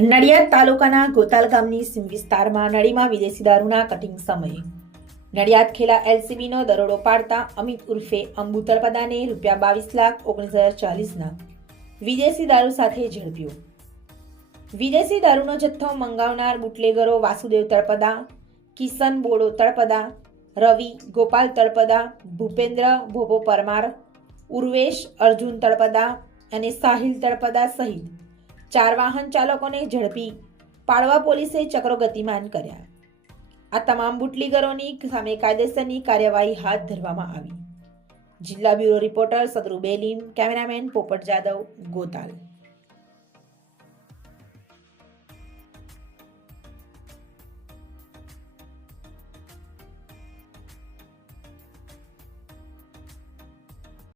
નડિયાદ તાલુકાના ગોતાલ ગામની સીમ વિસ્તારમાં નળીમાં વિદેશી દારૂના કટિંગ સમયે નડિયાદ ખેલા એલસીબીનો દરોડો પાડતા અમિત ઉર્ફે અંબુ તળપદાને ₹22,19,040ના વિદેશી દારૂ સાથે ઝડપ્યો। વિદેશી દારૂનો જથ્થો મંગાવનાર બુટલેગરો વાસુદેવ તળપદા, કિશન બોડો તળપદા, રવિ ગોપાલ તળપદા, ભૂપેન્દ્ર ભોભો પરમાર, ઉર્વેશ અર્જુન તળપદા અને સાહિલ તળપદા સહિત 4 વાહન ચાલકોને ઝડપી પાડવા પોલીસે ચક્રો ગતિમાન કર્યા। આ તમામ બુટલેગરોની સામે કાયદેસરની કાર્યવાહી હાથ ધરવામાં આવી। જિલ્લા બ્યુરો રિપોર્ટર સદરુ બેલીન, કેમેરામેન પોપટ જાદવ, ગોતાલ।